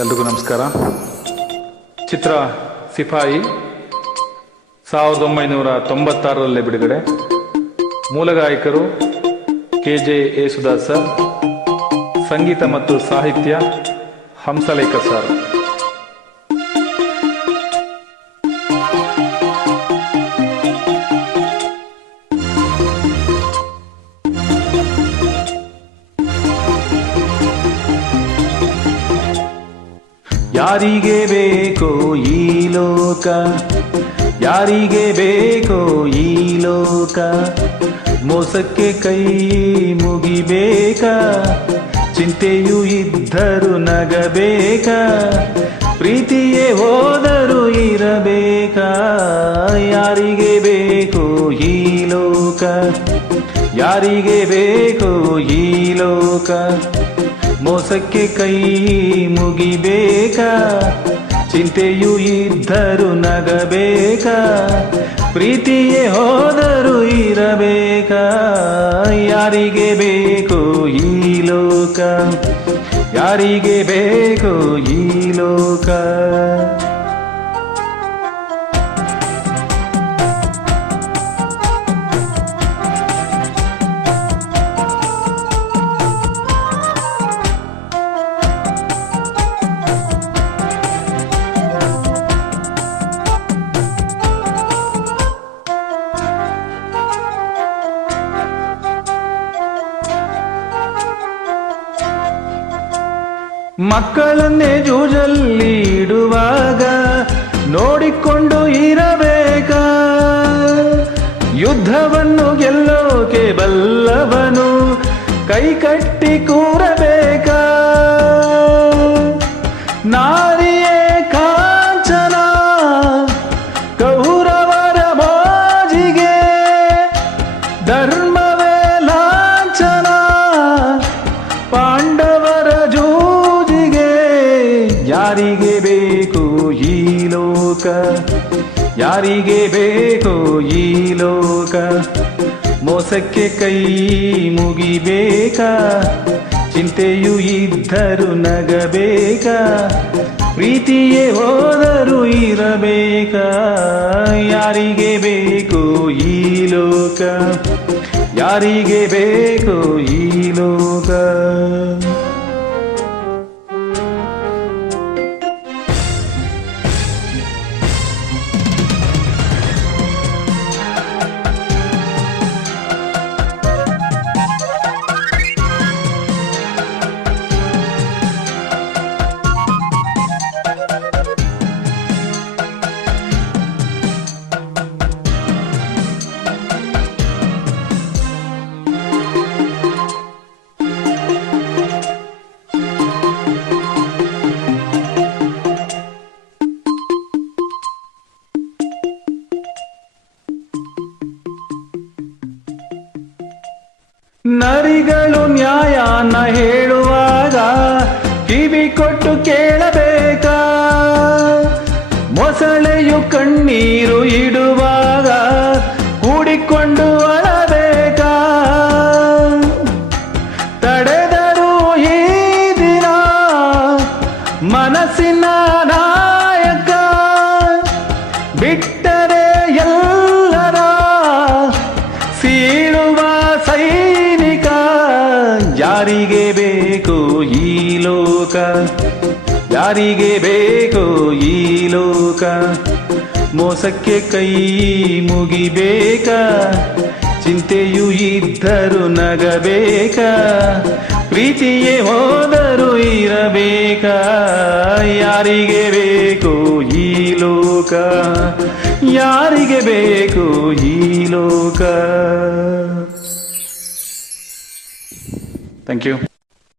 ಎಲ್ರಿಗೂ ನಮಸ್ಕಾರ. ಚಿತ್ರ ಸಿಪಾಯಿ, ಸಾವಿರದ ಒಂಬೈನೂರ ತೊಂಬತ್ತಾರರಲ್ಲೇ ಬಿಡುಗಡೆ. ಮೂಲ ಗಾಯಕರು ಕೆ ಜೆ ಯೇಸುದಾಸ್ ಸಂಗೀತ ಮತ್ತು ಸಾಹಿತ್ಯ ಹಂಸಲೇಖ ಸರ್. ಯಾರಿಗೆ ಬೇಕೋ ಈ ಲೋಕ? ಯಾರಿಗೆ ಬೇಕೋ ಈ ಲೋಕ? ಮೋಸಕ್ಕೆ ಕೈ ಮುಗಿಬೇಕ? ಚಿಂತೆಯು ಇದ್ದರು ನಗಬೇಕ? ಪ್ರೀತಿಯೇ ಹೋದರೂ ಇರಬೇಕ? ಯಾರಿಗೆ ಬೇಕೋ ಈ ಲೋಕ? ಯಾರಿಗೆ ಬೇಕೋ ಈ ಲೋಕ? ಮೋಸಕ್ಕೆ ಕೈ ಮುಗಿಬೇಕ? ಚಿಂತೆಯೂ ಇದ್ದರು ನಗಬೇಕ? ಪ್ರೀತಿಯೇ ಹೋದರೂ ಇರಬೇಕ? ಯಾರಿಗೆ ಬೇಕು ಈ ಲೋಕ? ಯಾರಿಗೆ ಬೇಕು ಈ ಲೋಕ? ಮಕ್ಕಳನ್ನೇ ಜೂಜಲ್ಲಿ ಇಡುವಾಗ ನೋಡಿಕೊಂಡು ಇರಬೇಕ. ಯುದ್ಧವನ್ನು ಗೆಲ್ಲೋಕೆ ಬಲ್ಲವನು ಕೈ ಕಟ್ಟಿ ಕೂರಬೇಕ. ನಾರಿಯೇ ಕಾಂಚನ ಕೌರವರ ಬಾಜಿಗೆ ಧರ್ಮವೇ ಯಾರಿಗೆ ಬೇಕು ಈ ಲೋಕ? ಯಾರಿಗೆ ಬೇಕು ಈ ಲೋಕ? ಮೋಸಕ್ಕೆ ಕೈ ಮುಗಿಬೇಕಾ? ಚಿಂತೆಯು ಇದ್ದರು ನಗಬೇಕಾ? ಪ್ರೀತಿಯೇ ಹೋದರೂ ಇರಬೇಕಾ? ಯಾರಿಗೆ ಬೇಕು ಈ ಲೋಕ? ಯಾರಿಗೆ ಬೇಕು ಈ ಲೋಕ? ನರಿಗಳು ನ್ಯಾಯನ ಹೇಳುವಾಗ ಕಿವಿ ಕೊಟ್ಟು ಕೇಳಬೇಕಾ. ಮೊಸಳೆಯು ಕಣ್ಣೀರು ಇಡುವಾಗ ಕೂಡಿಕೊಂಡು ಅಳಬೇಕ. ತಡೆದರು ಈ ದಿನ ಮನಸ್ಸಿನ ಲೋಕ? ಯಾರಿಗೆ ಬೇಕೋ ಈ ಲೋಕ? ಮೋಸಕ್ಕೆ ಕೈ ಮುಗಿಬೇಕ? ಚಿಂತೆಯು ಇದ್ದರು ನಗಬೇಕ? ಪ್ರೀತಿಯೇ ಹೋದರು ಇರಬೇಕ? ಯಾರಿಗೆ ಬೇಕು ಈ ಲೋಕ? ಯಾರಿಗೆ ಬೇಕು ಈ ಲೋಕ? Thank you